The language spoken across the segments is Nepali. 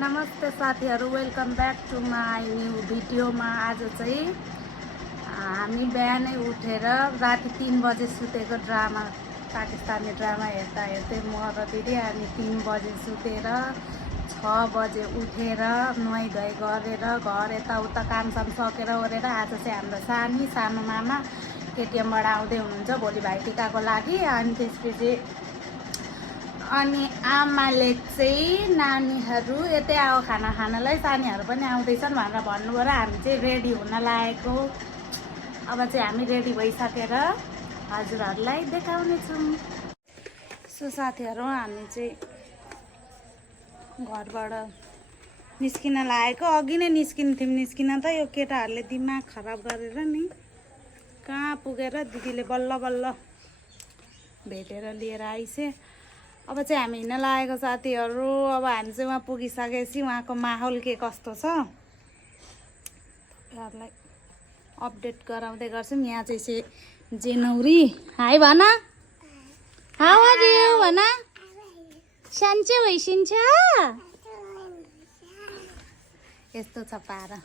नमस्ते साथीहरु, welcome back to my new भिडियोमा। आज चाहिँ हामी बिहानै उठेर राति 3 बजे सुतेको ड्रामा, पाकिस्तानी ड्रामा हेर्दा हेर्दै म र दिदी हामी 3 बजे सुतेर 6 बजे उठेर नुहाइधुवाइ गरेर घर यताउता कामसाम सकेर ओरेर आज चाहिँ हाम्रो सानो मामा केटीएमबाट आउँदै हुनुहुन्छ भोलि भाइटिकाको लागि। अनि त्यसपछि अनि आमाले चाहिँ नानीहरू यतै आऊ खाना खानलाई, सानीहरू पनि आउँदैछन् भनेर भन्नुभयो र हामी चाहिँ रेडी हुन लागेको। अब चाहिँ हामी रेडी भइसकेर हजुरहरूलाई देखाउनेछौँ। सो साथीहरू, हामी चाहिँ घरबाट निस्किन लागेको। अघि नै निस्किन त यो केटाहरूले दिमाग खराब गरेर नि कहाँ पुगेर दिदीले बल्ल बल्ल भेटेर लिएर आइसे। अब चाहिँ हामी हिँड्न लागेको साथीहरू। अब हामी चाहिँ वहाँ पुगिसकेपछि उहाँको माहौल के कस्तो छ तपाईँहरूलाई अपडेट गराउँदै गर्छौँ। यहाँ चाहिँ जेनौरी हाई भन, हाउ आर यु भन, सन्चै भइसिन्छ यस्तो छ पारा।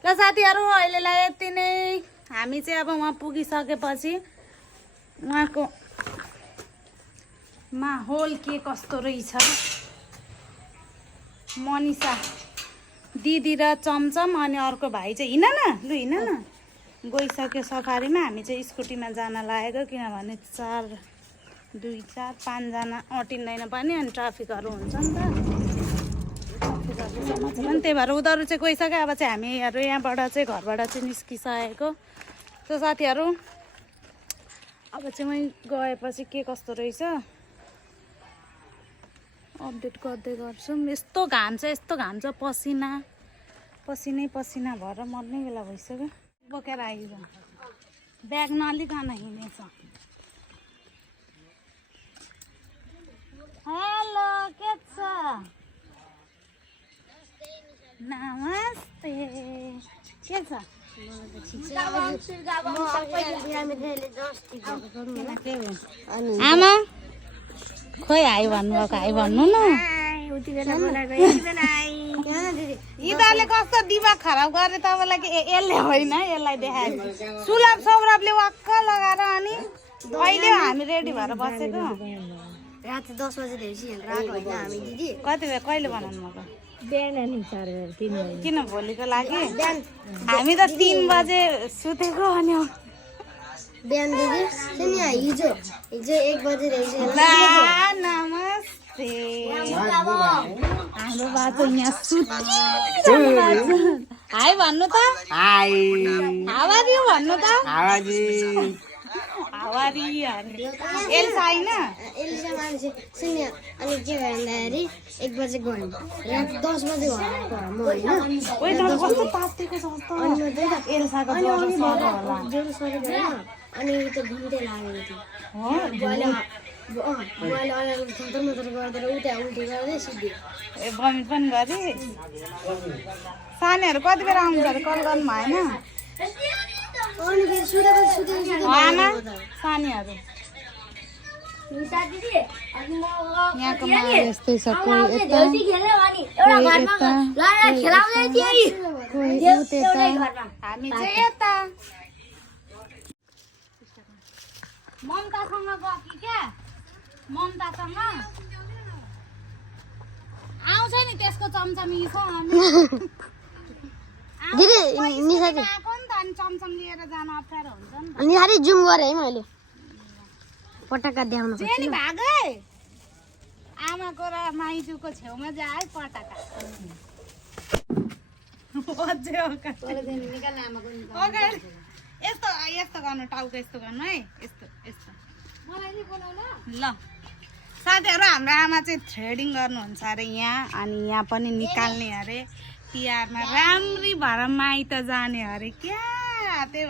ल साथीहरू, अहिलेलाई यति नै। हामी चाहिँ अब वहाँ पुगिसकेपछि उहाँको माहौल के कस्तो रहेछ। मनिषा दिदी र चमचम अनि अर्को भाइ चाहिँ हिँड न गइसक्यो सफारीमा। हामी चाहिँ स्कुटीमा जान लागेको, किनभने 2, 4, 5 जना अटिँदैन पनि अनि ट्राफिकहरू हुन्छ नि त, ट्राफिकहरू समस्या पनि। त्यही भएर उनीहरू चाहिँ गइसक्यो। अब चाहिँ हामीहरू यहाँबाट चाहिँ घरबाट चाहिँ निस्किसकेको। सो साथीहरू, अब चाहिँ मै गएपछि के कस्तो रहेछ अपडेट गर्दै गर्छौँ। यस्तो घाम छ, पसिनै भएर मर्ने बेला भइसक्यो। बोकेर आइज, ब्याग नलिकन हिँडेछ। हेलो, के छ? नमस्ते, के छ? आमा खोइ हाई भन्नुभएको, हाई भन्नु न। यिनीहरूले कस्तो दिमाग खराब गरे तपाईँलाई कि यसले होइन, यसलाई देखाएको सुलभ सौरभले वाक्क लगाएर। अनि अहिले हामी रेडी भएर बसेको। राति 10 बजेदेखि यहाँ गएको होइन हामी दिदी। कति बेला कहिले बनाउनु भएको? बिहान किन भोलिको लागि? हामी त 3 बजे सुतेको। अनि बिहान दिदी हिजो 1 बजे रहेछ। नमस्ते, हाम्रो बाटो यहाँ सुत्छ। हाई भन्नु त, हाई हावारी भन्नु त, हावारी एल्सा होइन। एलिसा मान्छे सुन्यो। अनि के भयो भन्दाखेरि 1 बजे गयौँ, राति 10 बजे घरमा म होइन। कस्तो तातेको छ एल्साको ज्वरो सर्यो होला। ज्वरो सरी भयो। अनि त्यो घुम्दै लागेको थियो। मैले अलिअलि थन्तरमन्तर गर्दै उल्टी गर्दै सिद्धि बमिट पनि गरे। सानीहरू कति बेला आउँछ अरे? कल गर्नु भएन? आमा सानीहरू यहाँको माहौल यस्तै छ। कोही यता हामी चाहिँ यता ममतासँग गएको क्या। ममतासँग आउँछ नि त्यसको चम्चमी छ। दिदी निसा अनि चमचम लिएर जान अप्ठ्यारो हुन्छ नि त। निहारी जुम गरेँ है मैले पटाका देखाउन पर्छ नि भागै। आमाको र माइजूको छेउमा जाए पटाका। यस्तो यस्तो गर्नु, टाउको यस्तो गर्नु है, यस्तो यस्तो। ल साथीहरू, हाम्रो आमा चाहिँ थ्रेडिङ गर्नुहुन्छ अरे यहाँ। अनि यहाँ पनि निकाल्ने अरे तिहारमा राम्री भएर माइत जाने अरे क्या। त्यही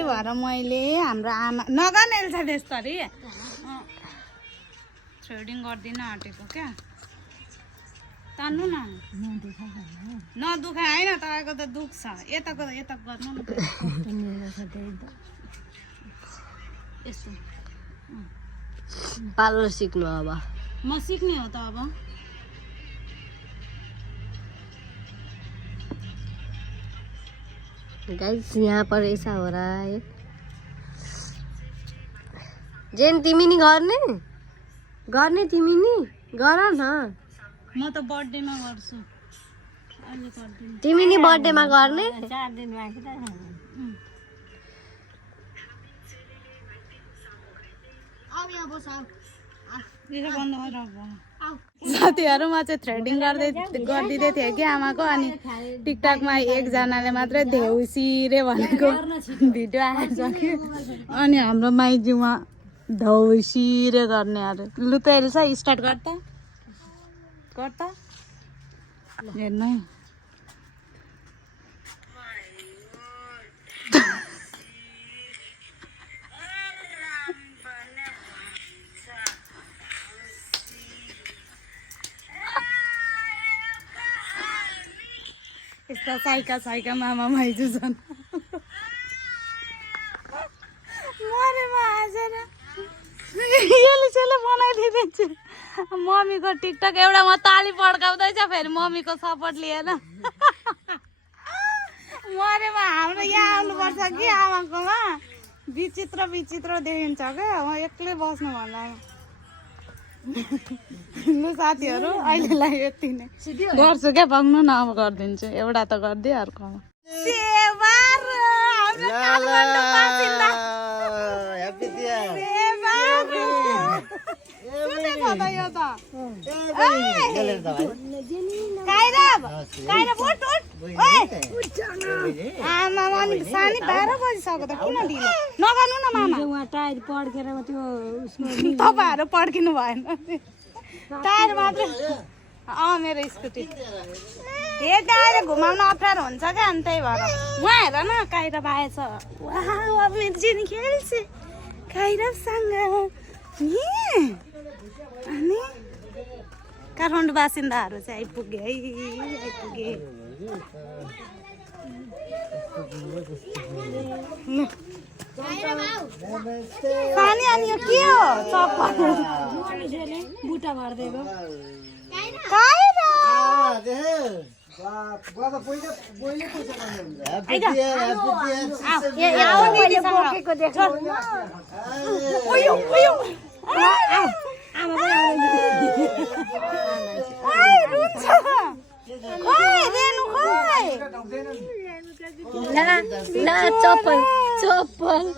भएर मैले हाम्रो आमा नगर्ने एल्सा त्यस्तो अरे थ्रेडिङ गरिदिन आँटेको क्या। तान्नु न, नदुखाइ होइन, तपाईँको त दुख्छ। यताको गर्नु न पार्लर सिक्नु। अब म सिक्ने हो त अब। गाइस यहाँ पर ऐसा हो रहा है। जेन तिमी नि गर्ने तिमी नि गर न। म त बर्थडेमा गर्छु, अहिले गर्दिन। तिमी नि बर्थडेमा गर्ने? 4 दिन बाँकी त। साथीहरू म चाहिँ थ्रेडिङ गरिदिँदै थिएँ कि आमाको, अनि टिकटकमा एकजनाले मात्रै देउसिरे भनेको भिडियो आएछ कि, अनि हाम्रो माइजूमा देउसिरे गर्ने अरे। लु त एल्सा स्टार्ट गर्दा हेर्नु है। यस्ता साइका मामा माइजू छन्। मरेमा हाँसेर यसले बनाइदिँदैछु। मम्मीको टिकटक एउटा म ताली पड्काउँदैछ, फेरि मम्मीको सपोर्ट लिएर। मरेमा हाम्रो यहाँ आउनुपर्छ कि आमाकोमा, विचित्र देखिन्छ क्या, म एक्लै बस्नु भन्दा। लु साथीहरू अहिलेलाई यति नै गर्छु क्या, बग्नु न, अब गरिदिन्छु। एउटा त गरिदिएँ, अर्कोमा सानी 12 बजिसक्यो त, किन ढिलो नगर्नु न मामा। टायर पड्केर त्यो तपाईँहरू पड्किनु भएन, टायर मात्रै। मेरो स्कुटी हेर्दा अहिले घुमाउन अप्ठ्यारो हुन्छ क्या, अनि त्यही भएर। उहाँ हेर न काइरा आएछ। अब मेरो जिनी खेल्छ काइरासँग। अनि काठमाडौँ बासिन्दाहरू चाहिँ आइपुगे है, आइपुगे। पानी अनि यो के हो? चप्पल बुटा भरिदिएको।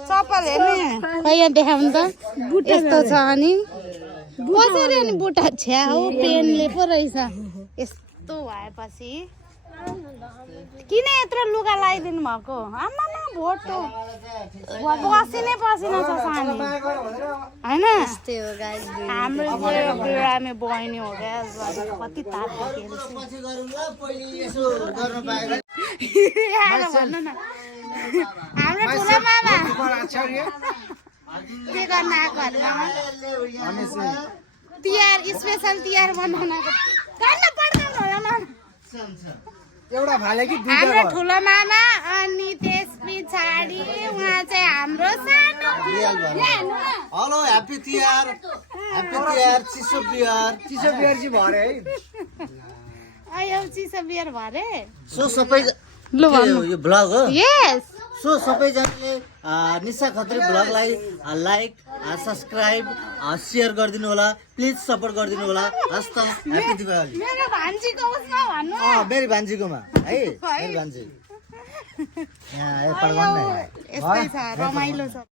चप्पल हेर्ने यहाँ देखाउनु त, यस्तो छ। अनि कसरी अनि बुटा छ्या हो, पेनले पो रहेछ। यस्तो भएपछि किन यत्रो लुगा लगाइदिनु भएको? आमा भोटो पसिनै पसिना छ सानी, होइन? हाम्रो बिरामी बहिनी हो क्या, कति ताप भन्नु न। हाम्रो ठुलो मामा के गर्न आएको घरमा? तिहार स्पेसल तिहार बनाउन आएको। एउटा भाले कि हाम्रो ठुलो मामा, अनि त्यस पछाडि उहाँ चाहिँ हाम्रो सानो। हेलो ह्याप्पी तिहार, चिसो बिहार चाहिँ भरे है। यो चिसो बिहार भरे। सो सबै लु यो ब्लग हो। यस। सो सबैजनाले निशा खत्री ब्लगलाई लाइक, सब्सक्राइब, सेयर गरिदिनु होला। प्लिज सपोर्ट गरिदिनु होला। हस् त, ह्याप्पी दिवाली। मेरो भान्जीको उसमा भन्नु। मेरी भान्जीकोमा है, मेरी भान्जी यहाँ यस्तै छ, रमाइलो छ।